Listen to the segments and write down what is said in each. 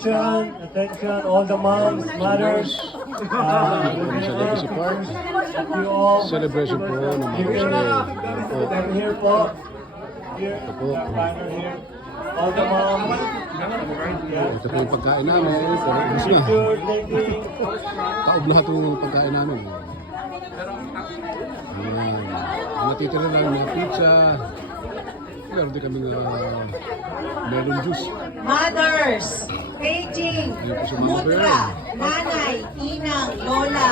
Attention, all the moms, mothers. Sa Legacy Park. You all. Celebration po ng Mother's Day. I'm here po. Here. Ito po. Here. All the moms. Ito po yung pagkain namin. Pero ubus na. Taob lahat yung pagkain namin. Ayan. Ang natitira lang na pizza. Meron din kami melon juice. Mothers, paging, Ayun po si Mama Bear. mutra, nanay, inang, lola,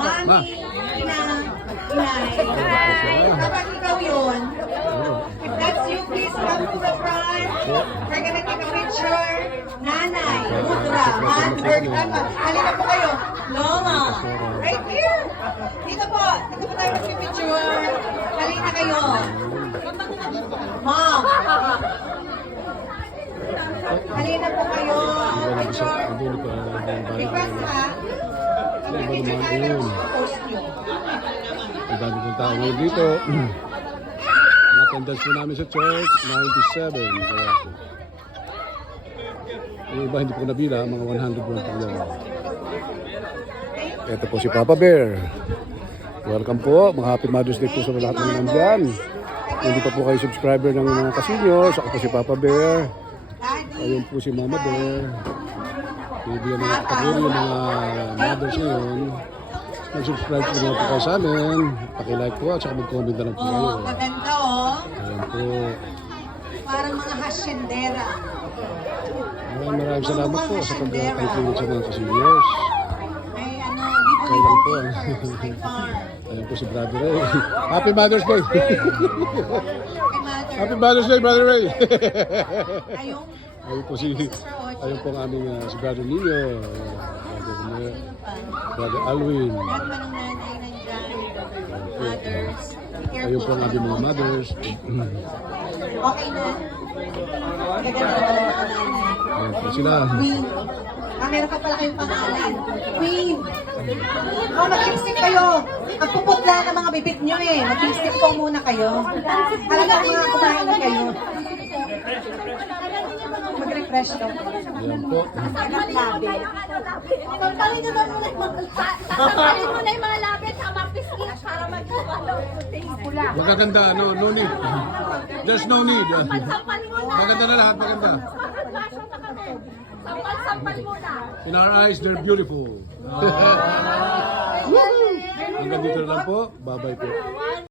mami, inang, inay. Kapag ikaw yun, if that's you, please come to the front. We're gonna take a picture. Nanay, mutra, mother, halika po kayo. Lola, right here. Dito po tayo mag-picture. Halika kayo. Mom. Halina po kayo. Picture. Request ha. Pag-picture tayo ng post nyo. Ang dami kong tao ngayon dito. Ang attendance po namin sa church, 97. Kaya yung iba hindi po nabila, mga 100 po lang. Ito po si Papa Bear. Welcome po. Mga Happy Mother's Day po sa lahat ng nandyan. Kung hindi pa po kayo subscriber ng mga kasinyo, ako po si Papa Bear. Ayun po si Mama Bear. Bibigyan ng kataguri yung mga mothers ngayon. Mag-subscribe po naman po kayo sa amin. Paki-like po at saka mag-comment na lang po kayo. Oh, maganda oh. Ayan po. Parang mga hasyendera. Maraming salamat po sa pag-pakikinig sa mga kasinyos. May ano, Kayo lang po. libo-libo may farm. Ayan po si Brother Ray. Happy Mother's Day! Kay mother. Happy Mother's Day, Brother Ray! Ayong Ayun po ayun po ang aming si Brother Nino. Brother Alwin. lahat man ng nanay nandyan. Mothers. Be Ayun po careful. ang aming mga mothers. Okay na? Gaganda naman ang mga nanay. Ayun po sila. Queen. Meron pa pala kayong pangalan. Queen. Oh, mag-lipstick kayo. Ang puputla ng mga bibig nyo eh. Mag-lipstick po muna kayo. Talagang mga kumain kayo. Mag-refresh daw. Ayan po. Labi. Sampalin mo na sampalin mo na yung mga lapit sa mga pisngi para mag-pula. Magaganda, no need. There's no need. Sampal mo na. Maganda na lahat, maganda. Fashion na kami. Sampal mo na. In our eyes, they're beautiful. Hanggang dito na lang po. Bye-bye po.